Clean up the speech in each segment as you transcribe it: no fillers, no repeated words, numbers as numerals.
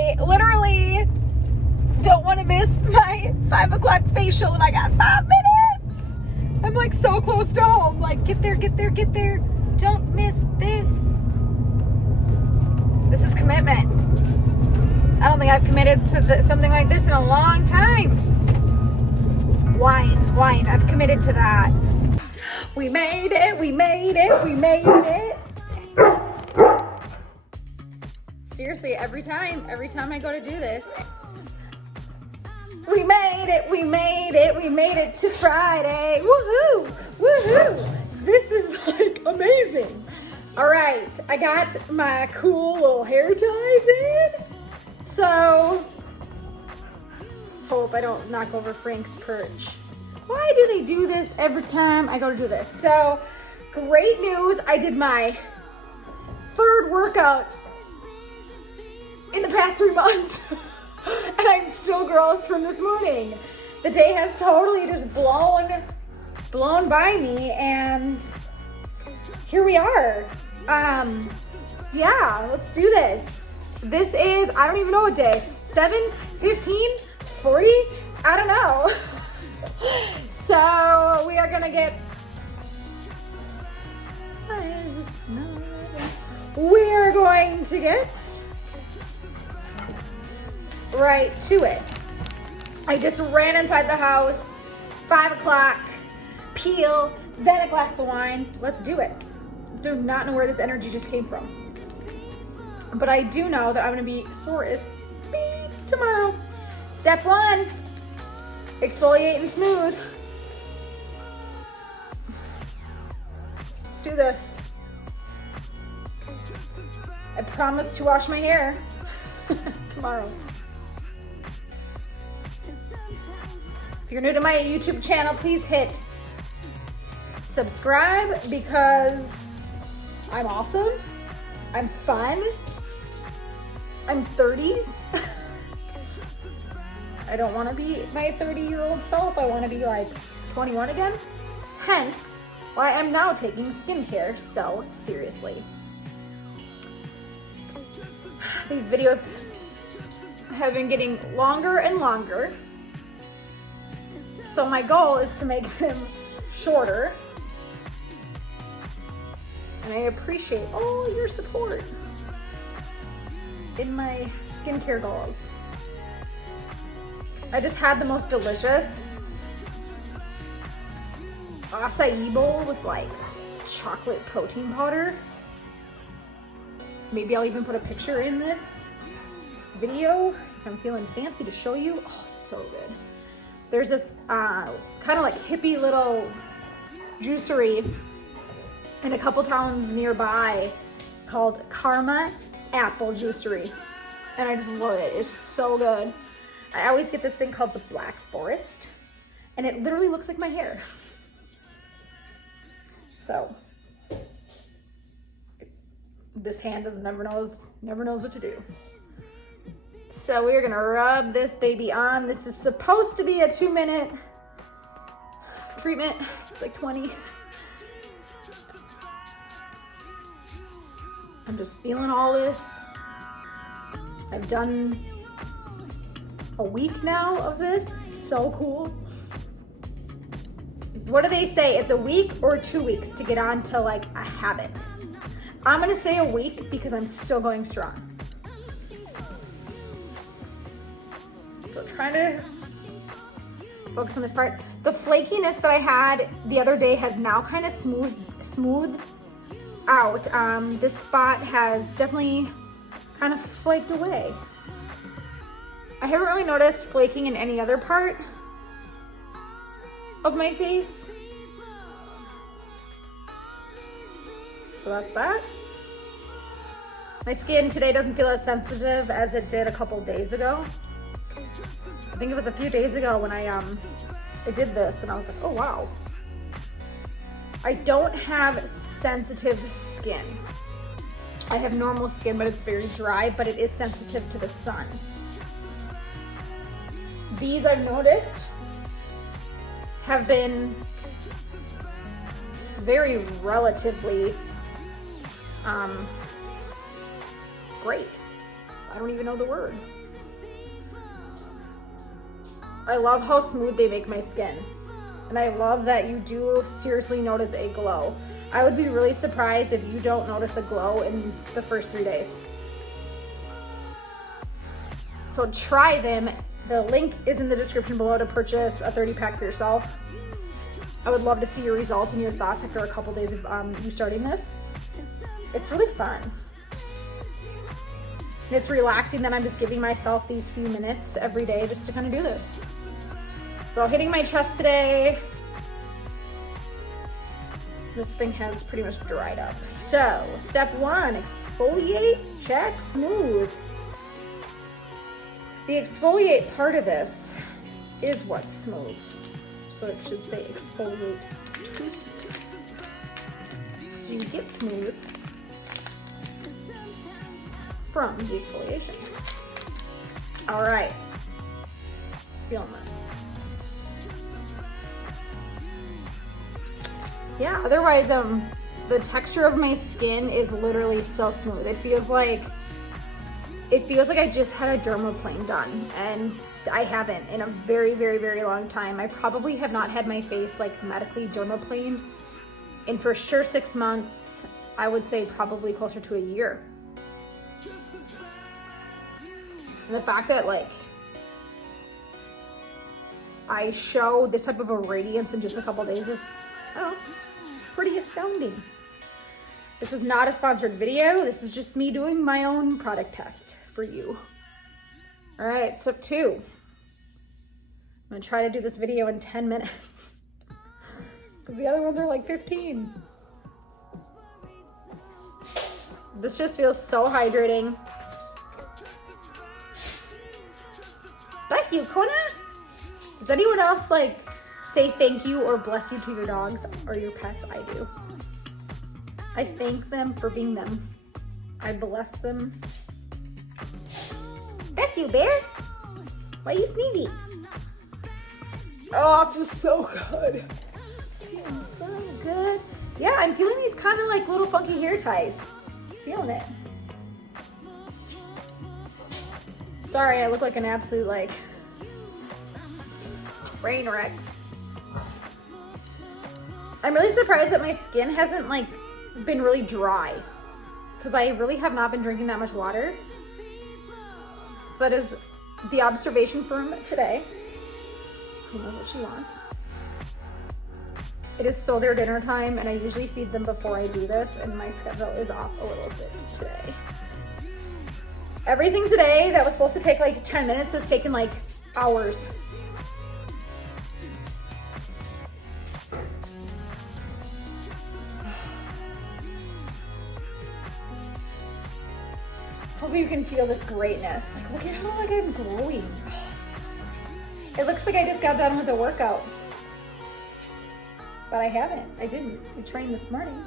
I literally don't want to miss my 5 o'clock facial, and I got 5 minutes. I'm like so close to home. Like, get there, get there, get there. Don't miss this. This is commitment. I don't think I've committed to something like this in a long time. Wine. I've committed to that. We made it, we made it, we made it. Seriously, every time I go to do this, we made it, we made it, we made it to Friday. Woohoo, woohoo. This is like amazing. All right, I got my cool little hair ties in. So, let's hope I don't knock over Frank's perch. Why do they do this every time I go to do this? So, great news. I did my 3rd workout in the past 3 months. And I'm still gross from this morning. The day has totally just blown by me, and here we are. Yeah, let's do this. This is, I don't even know what day, 7, 15, 40? I don't know. So we are gonna get, we're going to get right to it. I just ran inside the house, 5 o'clock, peel, then a glass of wine. Let's do it. Do not know where this energy just came from. But I do know that I'm gonna be sore as beef tomorrow. Step 1, exfoliate and smooth. Let's do this. I promise to wash my hair tomorrow. If you're new to my YouTube channel, please hit subscribe, because I'm awesome. I'm fun. I'm 30s. I don't want to be my 30-year-old self. I want to be like 21 again. Hence why I'm now taking skincare so seriously. These videos have been getting longer and longer. So my goal is to make them shorter. And I appreciate all your support in my skincare goals. I just had the most delicious acai bowl with like chocolate protein powder. Maybe I'll even put a picture in this video if I'm feeling fancy to show you. Oh, so good. There's this kind of like hippie little juicery in a couple towns nearby called Karma Apple Juicery. And I just love it. It's so good. I always get this thing called the Black Forest, and it literally looks like my hair. So this hand never knows what to do. So we're gonna rub this baby on. This is supposed to be a 2-minute treatment. It's like 20. I'm just feeling all this. I've done a week now of this. So cool. What do they say? It's a week or 2 weeks to get on to like a habit. I'm gonna say a week because I'm still going strong. So trying to focus on this part. The flakiness that I had the other day has now kind of smoothed out. This spot has definitely kind of flaked away. I haven't really noticed flaking in any other part of my face. So that's that. My skin today doesn't feel as sensitive as it did a couple days ago. I think it was a few days ago when I did this and I was like, oh wow. I don't have sensitive skin. I have normal skin, but it's very dry, but it is sensitive to the sun. These I've noticed have been very relatively great. I don't even know the word. I love how smooth they make my skin. And I love that you do seriously notice a glow. I would be really surprised if you don't notice a glow in the first 3 days. So try them. The link is in the description below to purchase a 30-pack for yourself. I would love to see your results and your thoughts after a couple days of you starting this. It's really fun. And it's relaxing that I'm just giving myself these few minutes every day just to kind of do this. So hitting my chest today. This thing has pretty much dried up. So step 1, exfoliate, check, smooth. The exfoliate part of this is what smooths. So it should say exfoliate to smooth. So you get smooth from the exfoliation. All right, feeling this. Yeah, otherwise, the texture of my skin is literally so smooth. It feels like I just had a dermaplane done, and I haven't in a very, very, very long time. I probably have not had my face like medically dermaplaned in for sure 6 months. I would say probably closer to a year. And the fact that like I show this type of a radiance in just a couple days is, I don't know, pretty astounding. This is not a sponsored video. This is just me doing my own product test for you. All right, step 2. I'm gonna try to do this video in 10 minutes because the other ones are like 15. This just feels so hydrating. Bless you, Kona. Does anyone else like say thank you or bless you to your dogs or your pets? I do. I thank them for being them. I bless them. Bless you, bear. Why are you sneezy? Oh, it feels so good. Feeling so good. Yeah, I'm feeling these kind of like little funky hair ties. Feeling it. Sorry, I look like an absolute like brain wreck. I'm really surprised that my skin hasn't like been really dry because I really have not been drinking that much water. So that is the observation from today. Who knows what she wants? It is so their dinner time, and I usually feed them before I do this, and my schedule is off a little bit today. Everything today that was supposed to take like 10 minutes has taken like hours. Hopefully you can feel this greatness. Like, look at how like I'm glowing. It looks like I just got done with a workout. But I haven't. I didn't. I trained this morning.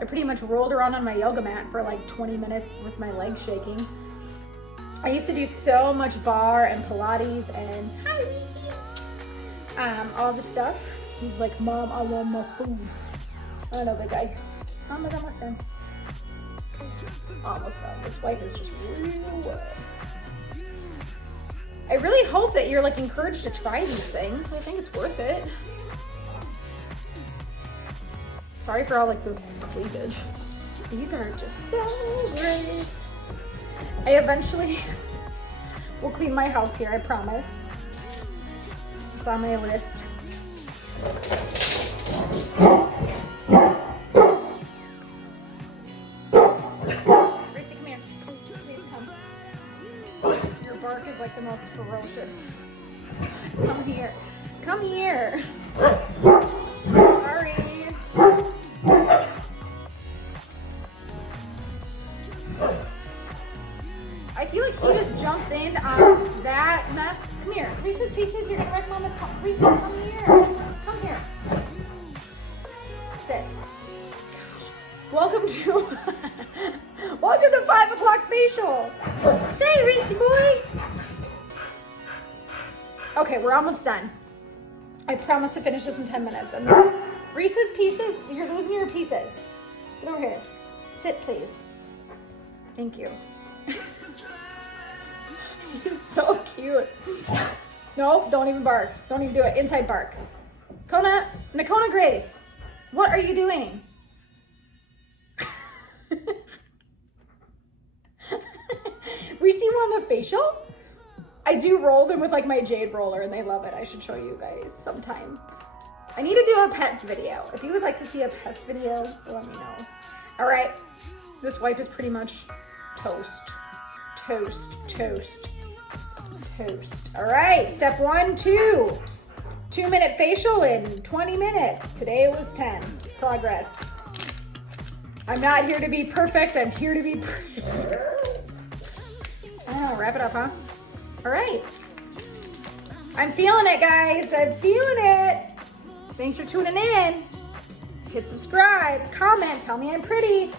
I pretty much rolled around on my yoga mat for like 20 minutes with my legs shaking. I used to do so much bar and Pilates and all the stuff. He's like, Mom, I want my food. I don't know, big guy. Almost done. Almost done. This wipe is just real wet. I really hope that you're like encouraged to try these things. I think it's worth it. Sorry for all like the cleavage. These are just so great. I eventually will clean my house here, I promise. It's on my list. Gracie, come here. Please come. Your bark is like the most ferocious. Come here. Come here. Sorry. I feel like he just jumps in on that mess. Come here. Reese's Pieces, you're gonna wreck Mama's home. Reese, come here. Come here. Sit. Welcome to welcome to 5 o'clock facial. Hey, Reese boy. Okay, we're almost done. I promise to finish this in 10 minutes. And Reese's Pieces, you're losing your pieces. Get over here. Sit, please. Thank you. cute. Nope, don't even bark. Don't even do it. Inside bark. Nakona Grace, what are you doing? We see one on the facial. I do roll them with like my jade roller and they love it. I should show you guys sometime. I need to do a pets video. If you would like to see a pets video, let me know. All right, this wipe is pretty much toast. Toast, toast, toast. All right, step 1, 2. 2-minute facial in 20 minutes. Today it was 10. Progress. I'm not here to be perfect. I'm here to be pretty. Oh, wrap it up, huh? All right. I'm feeling it, guys. I'm feeling it. Thanks for tuning in. Hit subscribe, comment, tell me I'm pretty.